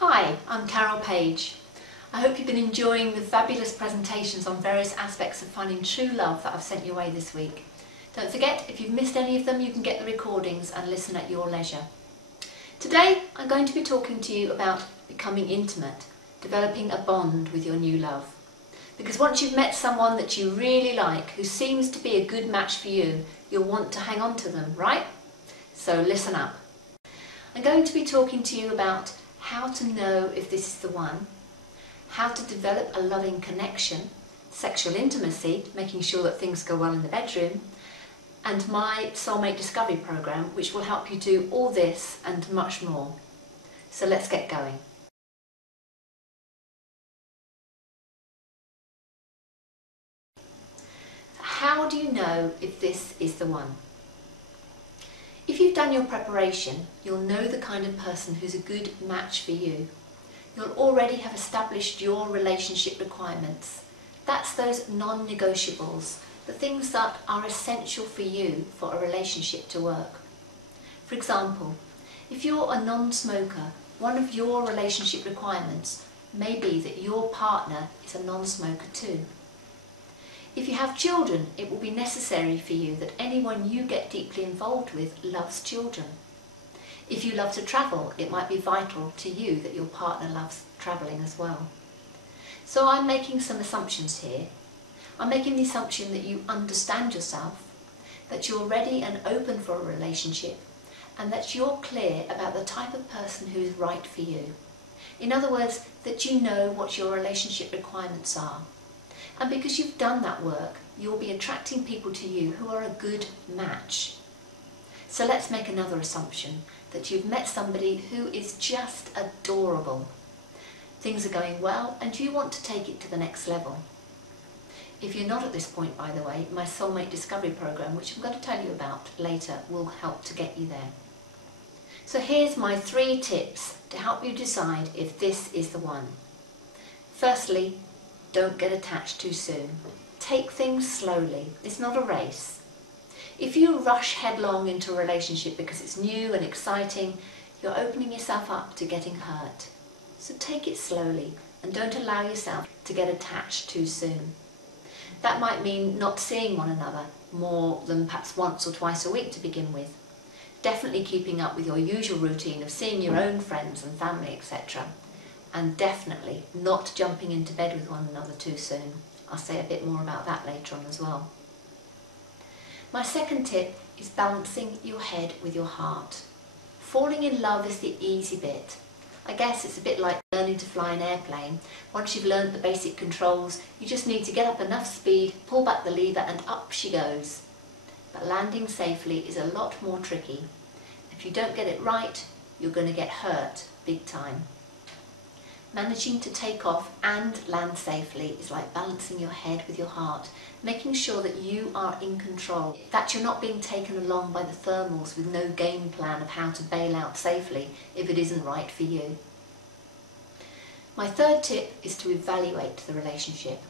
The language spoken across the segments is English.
Hi, I'm Carol Page. I hope you've been enjoying the fabulous presentations on various aspects of finding true love that I've sent your way this week. Don't forget, if you've missed any of them, you can get the recordings and listen at your leisure. Today, I'm going to be talking to you about becoming intimate, developing a bond with your new love. Because once you've met someone that you really like, who seems to be a good match for you, you'll want to hang on to them, right? So listen up. I'm going to be talking to you about how to know if this is the one, how to develop a loving connection, sexual intimacy, making sure that things go well in the bedroom, and my Soulmate Discovery Program, which will help you do all this and much more. So let's get going. How do you know if this is the one? If you've done your preparation, you'll know the kind of person who's a good match for you. You'll already have established your relationship requirements. That's those non-negotiables, the things that are essential for you for a relationship to work. For example, if you're a non-smoker, one of your relationship requirements may be that your partner is a non-smoker too. If you have children, it will be necessary for you that anyone you get deeply involved with loves children. If you love to travel, it might be vital to you that your partner loves travelling as well. So I'm making some assumptions here. I'm making the assumption that you understand yourself, that you're ready and open for a relationship, and that you're clear about the type of person who is right for you. In other words, that you know what your relationship requirements are. And because you've done that work, you'll be attracting people to you who are a good match. So let's make another assumption, that you've met somebody who is just adorable. Things are going well and you want to take it to the next level. If you're not at this point, by the way, my Soulmate Discovery Program, which I'm going to tell you about later, will help to get you there. So here's my 3 tips to help you decide if this is the one. Firstly, don't get attached too soon. Take things slowly. It's not a race. If you rush headlong into a relationship because it's new and exciting, you're opening yourself up to getting hurt. So take it slowly and don't allow yourself to get attached too soon. That might mean not seeing one another more than perhaps once or twice a week to begin with. Definitely keeping up with your usual routine of seeing your own friends and family, etc. And definitely not jumping into bed with one another too soon. I'll say a bit more about that later on as well. My second tip is balancing your head with your heart. Falling in love is the easy bit. I guess it's a bit like learning to fly an airplane. Once you've learned the basic controls, you just need to get up enough speed, pull back the lever and up she goes. But landing safely is a lot more tricky. If you don't get it right, you're going to get hurt big time. Managing to take off and land safely is like balancing your head with your heart, making sure that you are in control, that you're not being taken along by the thermals with no game plan of how to bail out safely if it isn't right for you. My third tip is to evaluate the relationship.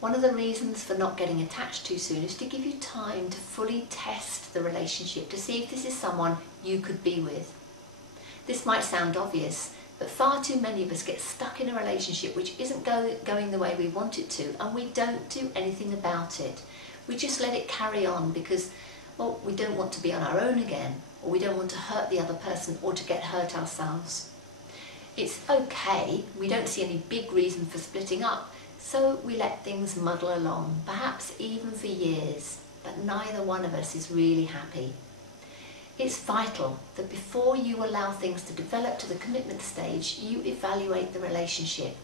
One of the reasons for not getting attached too soon is to give you time to fully test the relationship to see if this is someone you could be with. This might sound obvious, but far too many of us get stuck in a relationship which isn't going the way we want it to, and we don't do anything about it. We just let it carry on because, well, we don't want to be on our own again, or we don't want to hurt the other person or to get hurt ourselves. It's okay, we don't see any big reason for splitting up, so we let things muddle along, perhaps even for years, but neither one of us is really happy. It's vital that before you allow things to develop to the commitment stage, you evaluate the relationship,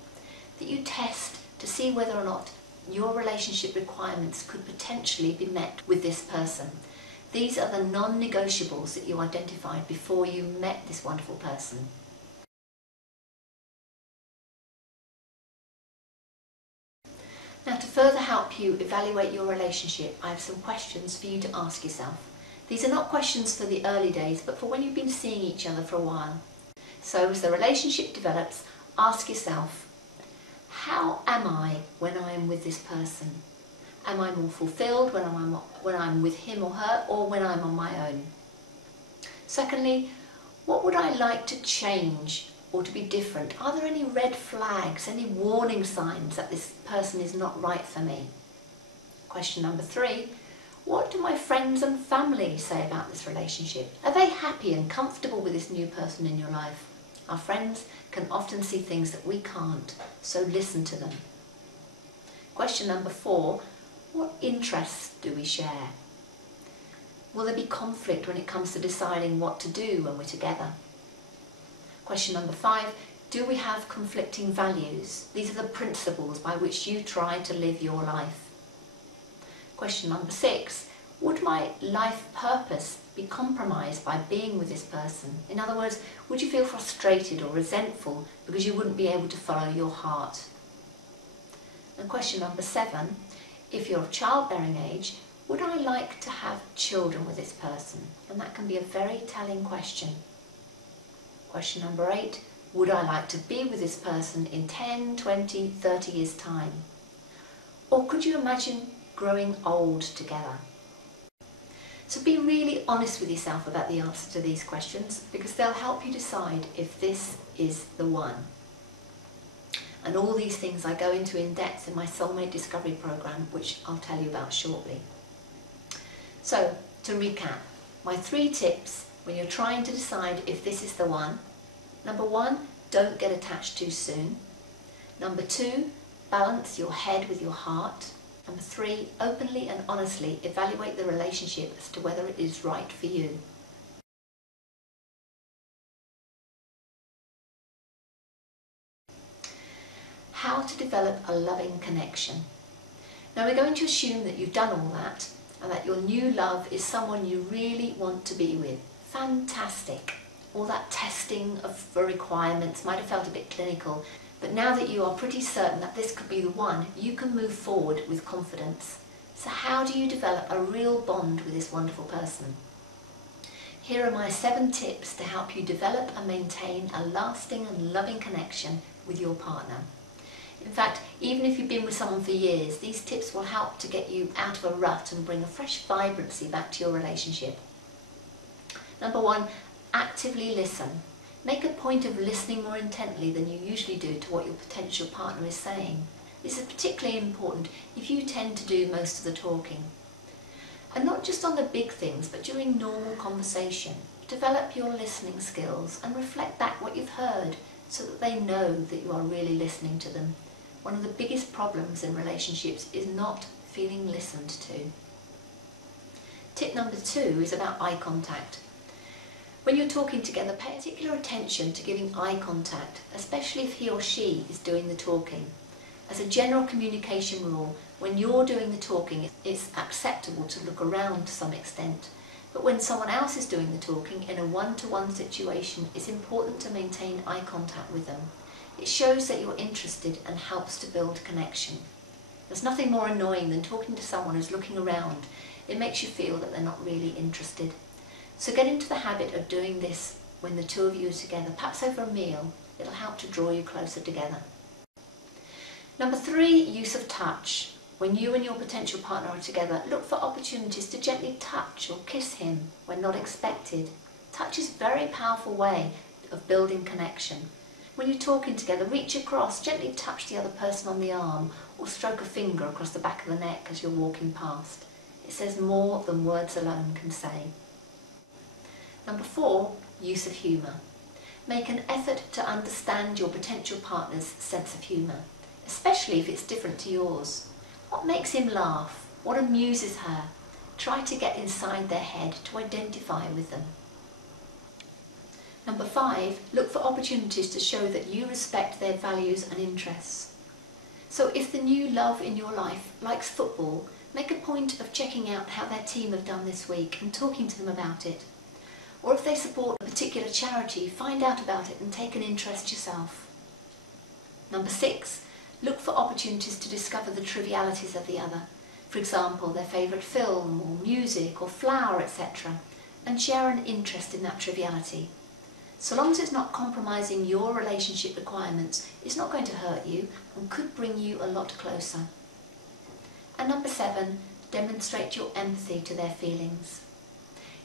that you test to see whether or not your relationship requirements could potentially be met with this person. These are the non-negotiables that you identified before you met this wonderful person. Now, to further help you evaluate your relationship, I have some questions for you to ask yourself. These are not questions for the early days, but for when you've been seeing each other for a while. So as the relationship develops, ask yourself, how am I when I am with this person? Am I more fulfilled when I'm with him or her, or when I'm on my own? Secondly, what would I like to change or to be different? Are there any red flags, any warning signs that this person is not right for me? Question number 3, what do my friends and family say about this relationship? Are they happy and comfortable with this new person in your life? Our friends can often see things that we can't, so listen to them. Question number 4, what interests do we share? Will there be conflict when it comes to deciding what to do when we're together? Question number 5, do we have conflicting values? These are the principles by which you try to live your life. Question number 6, would my life purpose be compromised by being with this person? In other words, would you feel frustrated or resentful because you wouldn't be able to follow your heart? And question number 7, if you're of childbearing age, would I like to have children with this person? And that can be a very telling question. Question number 8, would I like to be with this person in 10, 20, 30 years' time? Or could you imagine growing old together? So be really honest with yourself about the answer to these questions, because they'll help you decide if this is the one. And all these things I go into in depth in my Soulmate Discovery Programme, which I'll tell you about shortly. So, to recap, my 3 tips when you're trying to decide if this is the one. Number 1, don't get attached too soon. Number 2, balance your head with your heart. Number 3, openly and honestly evaluate the relationship as to whether it is right for you. How to develop a loving connection. Now we're going to assume that you've done all that and that your new love is someone you really want to be with. Fantastic! All that testing for requirements might have felt a bit clinical, but now that you are pretty certain that this could be the one, you can move forward with confidence. So how do you develop a real bond with this wonderful person? Here are my 7 tips to help you develop and maintain a lasting and loving connection with your partner. In fact, even if you've been with someone for years, these tips will help to get you out of a rut and bring a fresh vibrancy back to your relationship. Number 1, actively listen. Make a point of listening more intently than you usually do to what your potential partner is saying. This is particularly important if you tend to do most of the talking. And not just on the big things, but during normal conversation. Develop your listening skills and reflect back what you've heard so that they know that you are really listening to them. One of the biggest problems in relationships is not feeling listened to. Tip number 2 is about eye contact. When you're talking together, pay particular attention to giving eye contact, especially if he or she is doing the talking. As a general communication rule, when you're doing the talking, it's acceptable to look around to some extent. But when someone else is doing the talking in a one-to-one situation, it's important to maintain eye contact with them. It shows that you're interested and helps to build connection. There's nothing more annoying than talking to someone who's looking around. It makes you feel that they're not really interested. So get into the habit of doing this when the 2 of you are together, perhaps over a meal. It'll help to draw you closer together. Number 3, use of touch. When you and your potential partner are together, look for opportunities to gently touch or kiss him when not expected. Touch is a very powerful way of building connection. When you're talking together, reach across, gently touch the other person on the arm or stroke a finger across the back of the neck as you're walking past. It says more than words alone can say. Number 4, use of humour. Make an effort to understand your potential partner's sense of humour, especially if it's different to yours. What makes him laugh? What amuses her? Try to get inside their head to identify with them. Number 5, look for opportunities to show that you respect their values and interests. So if the new love in your life likes football, make a point of checking out how their team have done this week and talking to them about it. Or if they support a particular charity, find out about it and take an interest yourself. Number 6, look for opportunities to discover the trivialities of the other. For example, their favourite film or music or flower, etc. and share an interest in that triviality. So long as it's not compromising your relationship requirements, it's not going to hurt you and could bring you a lot closer. And number 7, demonstrate your empathy to their feelings.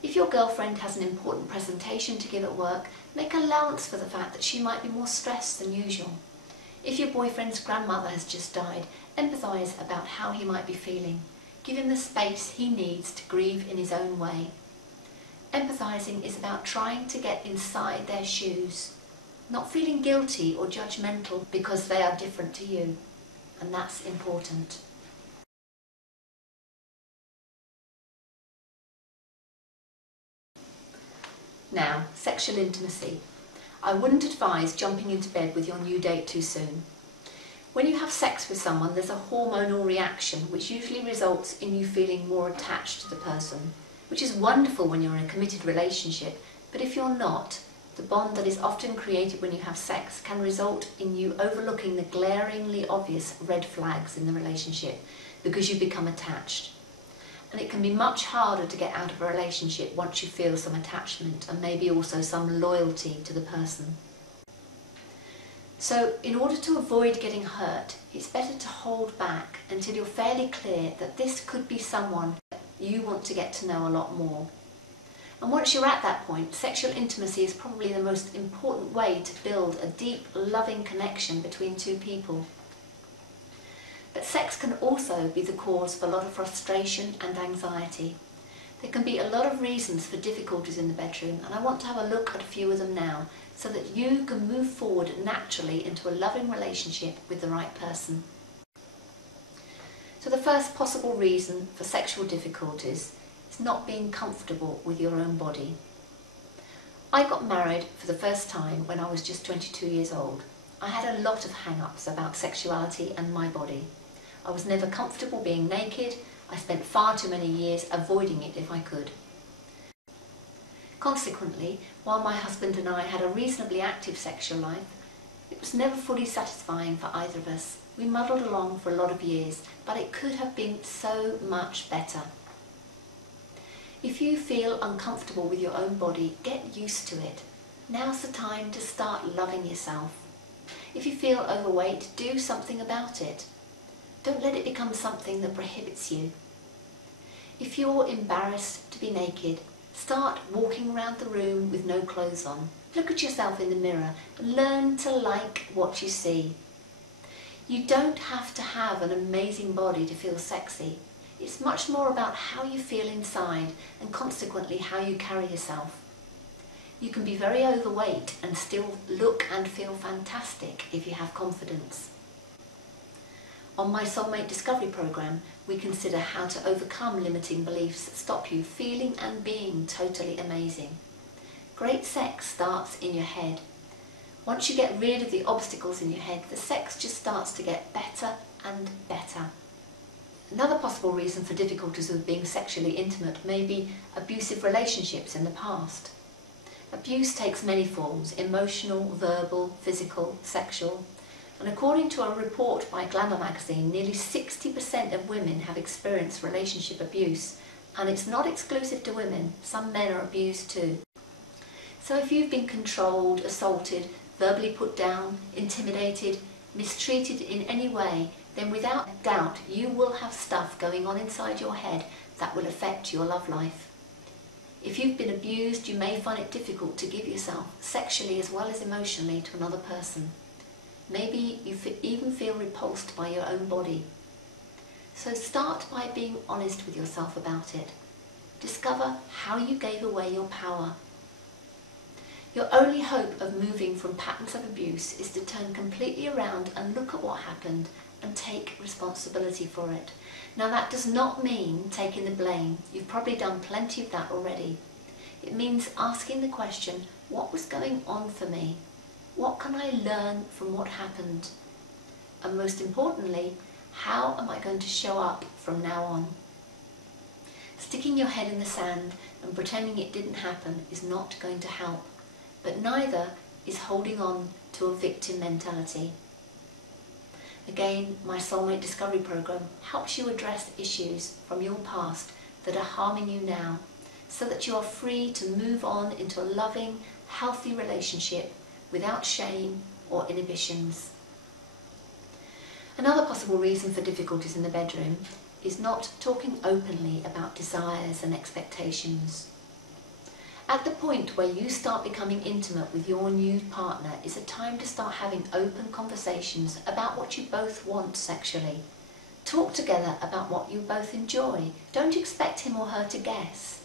If your girlfriend has an important presentation to give at work, make allowance for the fact that she might be more stressed than usual. If your boyfriend's grandmother has just died, empathise about how he might be feeling. Give him the space he needs to grieve in his own way. Empathising is about trying to get inside their shoes, not feeling guilty or judgmental because they are different to you, and that's important. Now, sexual intimacy. I wouldn't advise jumping into bed with your new date too soon. When you have sex with someone, there's a hormonal reaction which usually results in you feeling more attached to the person, which is wonderful when you're in a committed relationship, but if you're not, the bond that is often created when you have sex can result in you overlooking the glaringly obvious red flags in the relationship because you become attached. And it can be much harder to get out of a relationship once you feel some attachment and maybe also some loyalty to the person. So in order to avoid getting hurt, it's better to hold back until you're fairly clear that this could be someone you want to get to know a lot more. And once you're at that point, sexual intimacy is probably the most important way to build a deep, loving connection between two people. But sex can also be the cause of a lot of frustration and anxiety. There can be a lot of reasons for difficulties in the bedroom, and I want to have a look at a few of them now so that you can move forward naturally into a loving relationship with the right person. So the first possible reason for sexual difficulties is not being comfortable with your own body. I got married for the first time when I was just 22 years old. I had a lot of hang-ups about sexuality and my body. I was never comfortable being naked. I spent far too many years avoiding it if I could. Consequently, while my husband and I had a reasonably active sexual life, it was never fully satisfying for either of us. We muddled along for a lot of years, but it could have been so much better. If you feel uncomfortable with your own body, get used to it. Now's the time to start loving yourself. If you feel overweight, do something about it. Don't let it become something that prohibits you. If you're embarrassed to be naked, start walking around the room with no clothes on. Look at yourself in the mirror and learn to like what you see. You don't have to have an amazing body to feel sexy. It's much more about how you feel inside and consequently how you carry yourself. You can be very overweight and still look and feel fantastic if you have confidence. On my Soulmate Discovery Programme, we consider how to overcome limiting beliefs that stop you feeling and being totally amazing. Great sex starts in your head. Once you get rid of the obstacles in your head, the sex just starts to get better and better. Another possible reason for difficulties with being sexually intimate may be abusive relationships in the past. Abuse takes many forms: emotional, verbal, physical, sexual. And according to a report by Glamour magazine, nearly 60% of women have experienced relationship abuse, and it's not exclusive to women. Some men are abused too. So if you've been controlled, assaulted, verbally put down, intimidated, mistreated in any way, then without doubt you will have stuff going on inside your head that will affect your love life. If you've been abused, you may find it difficult to give yourself, sexually as well as emotionally, to another person. Maybe you even feel repulsed by your own body. So start by being honest with yourself about it. Discover how you gave away your power. Your only hope of moving from patterns of abuse is to turn completely around and look at what happened and take responsibility for it. Now that does not mean taking the blame. You've probably done plenty of that already. It means asking the question, what was going on for me? What can I learn from what happened? And most importantly, how am I going to show up from now on? Sticking your head in the sand and pretending it didn't happen is not going to help, but neither is holding on to a victim mentality. Again, my Soulmate Discovery Programme helps you address issues from your past that are harming you now, so that you are free to move on into a loving, healthy relationship without shame or inhibitions. Another possible reason for difficulties in the bedroom is not talking openly about desires and expectations. At the point where you start becoming intimate with your new partner is a time to start having open conversations about what you both want sexually. Talk together about what you both enjoy. Don't expect him or her to guess.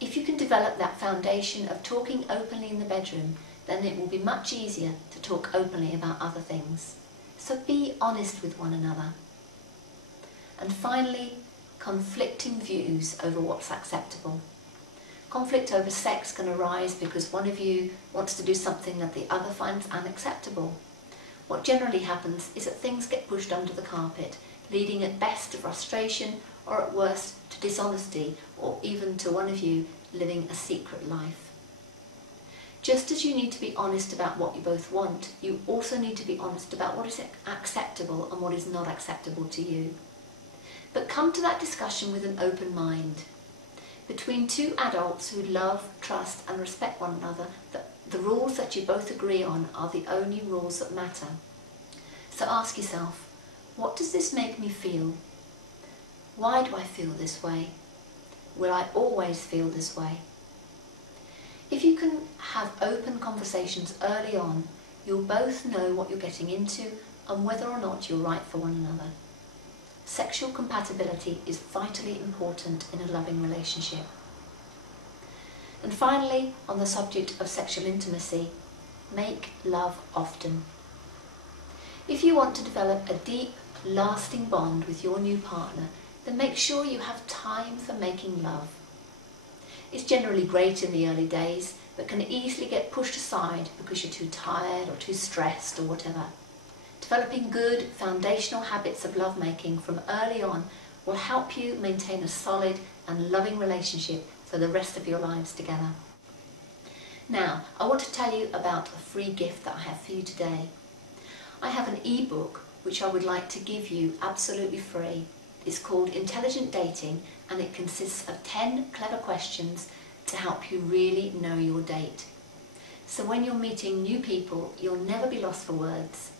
If you can develop that foundation of talking openly in the bedroom, then it will be much easier to talk openly about other things. So be honest with one another. And finally, conflicting views over what's acceptable. Conflict over sex can arise because one of you wants to do something that the other finds unacceptable. What generally happens is that things get pushed under the carpet, leading at best to frustration or at worst to dishonesty, or even to one of you living a secret life. Just as you need to be honest about what you both want, you also need to be honest about what is acceptable and what is not acceptable to you. But come to that discussion with an open mind. Between two adults who love, trust and respect one another, the rules that you both agree on are the only rules that matter. So ask yourself, what does this make me feel? Why do I feel this way? Will I always feel this way? If you can have open conversations early on, you'll both know what you're getting into and whether or not you're right for one another. Sexual compatibility is vitally important in a loving relationship. And finally, on the subject of sexual intimacy, make love often. If you want to develop a deep, lasting bond with your new partner, then make sure you have time for making love. It's generally great in the early days, but can easily get pushed aside because you're too tired or too stressed or whatever. Developing good, foundational habits of lovemaking from early on will help you maintain a solid and loving relationship for the rest of your lives together. Now, I want to tell you about a free gift that I have for you today. I have an ebook which I would like to give you absolutely free. It's called Intelligent Dating, and it consists of 10 clever questions to help you really know your date. So when you're meeting new people, you'll never be lost for words.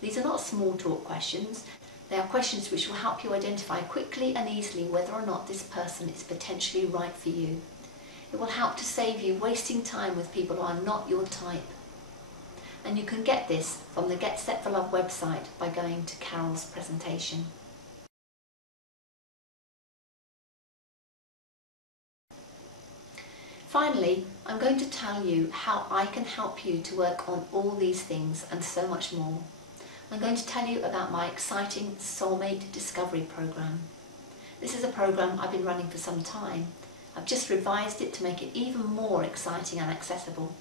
These are not small talk questions. They are questions which will help you identify quickly and easily whether or not this person is potentially right for you. It will help to save you wasting time with people who are not your type. And you can get this from the Get Set for Love website by going to Carol's presentation. Finally, I'm going to tell you how I can help you to work on all these things and so much more. I'm going to tell you about my exciting Soulmate Discovery Programme. This is a programme I've been running for some time. I've just revised it to make it even more exciting and accessible.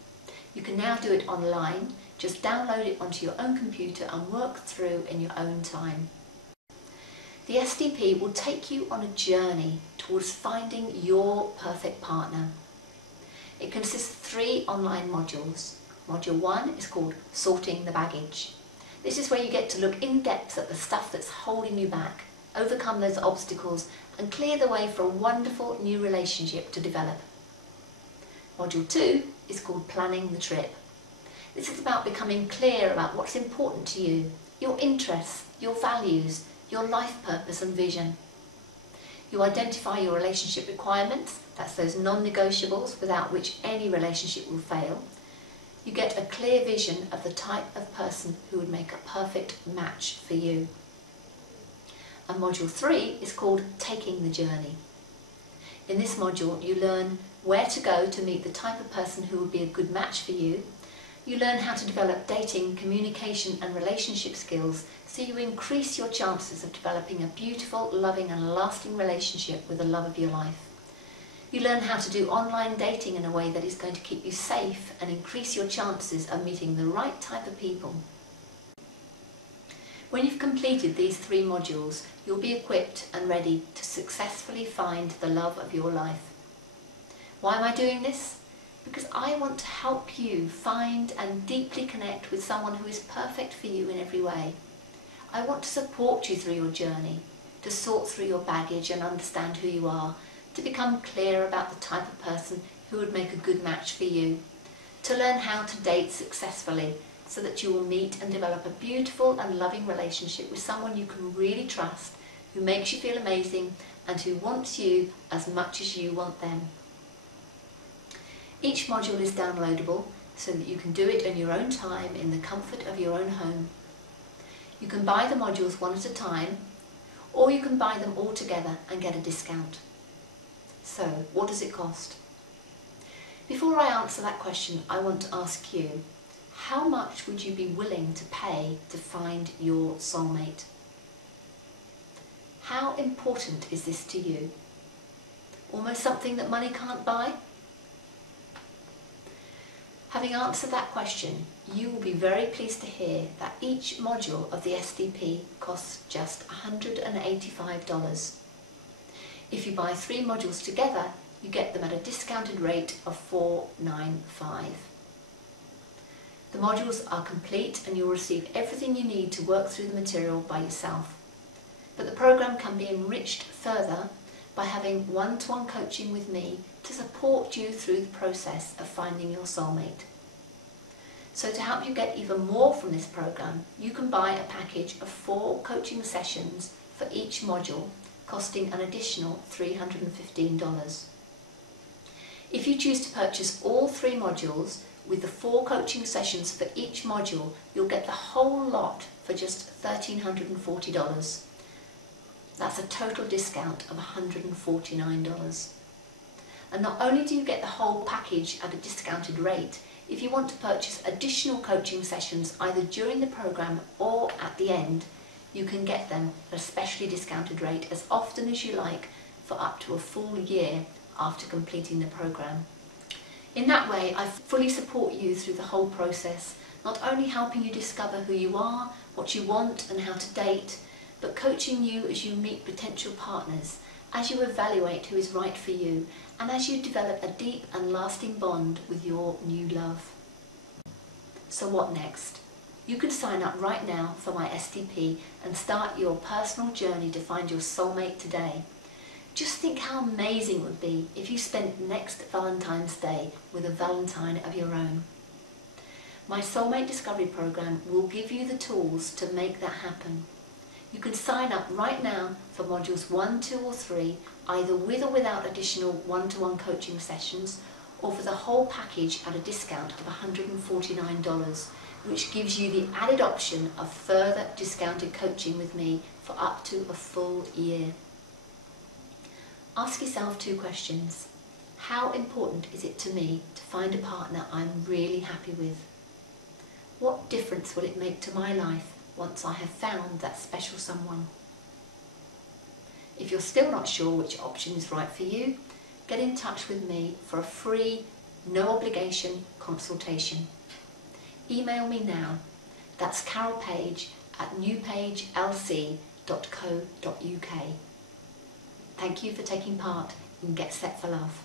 You can now do it online. Just download it onto your own computer and work through in your own time. The SDP will take you on a journey towards finding your perfect partner. It consists of 3 online modules. Module 1 is called Sorting the Baggage. This is where you get to look in depth at the stuff that's holding you back, overcome those obstacles and clear the way for a wonderful new relationship to develop. Module 2 is called Planning the Trip. This is about becoming clear about what's important to you, your interests, your values, your life purpose and vision. You identify your relationship requirements, that's those non-negotiables without which any relationship will fail. You get a clear vision of the type of person who would make a perfect match for you. And module 3 is called Taking the Journey. In this module you learn where to go to meet the type of person who would be a good match for you. You learn how to develop dating, communication and relationship skills so you increase your chances of developing a beautiful, loving and lasting relationship with the love of your life. You learn how to do online dating in a way that is going to keep you safe and increase your chances of meeting the right type of people. When you've completed these 3 modules, you'll be equipped and ready to successfully find the love of your life. Why am I doing this? Because I want to help you find and deeply connect with someone who is perfect for you in every way. I want to support you through your journey, to sort through your baggage and understand who you are, to become clear about the type of person who would make a good match for you, to learn how to date successfully so that you will meet and develop a beautiful and loving relationship with someone you can really trust, who makes you feel amazing and who wants you as much as you want them. Each module is downloadable so that you can do it in your own time in the comfort of your own home. You can buy the modules one at a time, or you can buy them all together and get a discount. So, what does it cost? Before I answer that question, I want to ask you, how much would you be willing to pay to find your soulmate? How important is this to you? Almost something that money can't buy? Having answered that question, you will be very pleased to hear that each module of the SDP costs just $185. If you buy 3 modules together, you get them at a discounted rate of $495. The modules are complete and you'll receive everything you need to work through the material by yourself. But the program can be enriched further by having one-to-one coaching with me to support you through the process of finding your soulmate. So to help you get even more from this program, you can buy a package of 4 coaching sessions for each module, costing an additional $315. If you choose to purchase all 3 modules with the 4 coaching sessions for each module, you'll get the whole lot for just $1,340. That's a total discount of $149. And not only do you get the whole package at a discounted rate, if you want to purchase additional coaching sessions either during the program or at the end, you can get them at a specially discounted rate as often as you like for up to a full year after completing the program. In that way, I fully support you through the whole process, not only helping you discover who you are, what you want and how to date, but coaching you as you meet potential partners, as you evaluate who is right for you, and as you develop a deep and lasting bond with your new love. So what next? You can sign up right now for my SDP and start your personal journey to find your soulmate today. Just think how amazing it would be if you spent next Valentine's Day with a Valentine of your own. My Soulmate Discovery Program will give you the tools to make that happen. You can sign up right now for modules 1, 2 or 3, either with or without additional one-to-one coaching sessions, or for the whole package at a discount of $149, which gives you the added option of further discounted coaching with me for up to a full year. Ask yourself 2 questions. How important is it to me to find a partner I'm really happy with? What difference will it make to my life once I have found that special someone? If you're still not sure which option is right for you, get in touch with me for a free, no obligation consultation. Email me now. That's carolpage@newpagelc.co.uk. Thank you for taking part in Get Set for Love.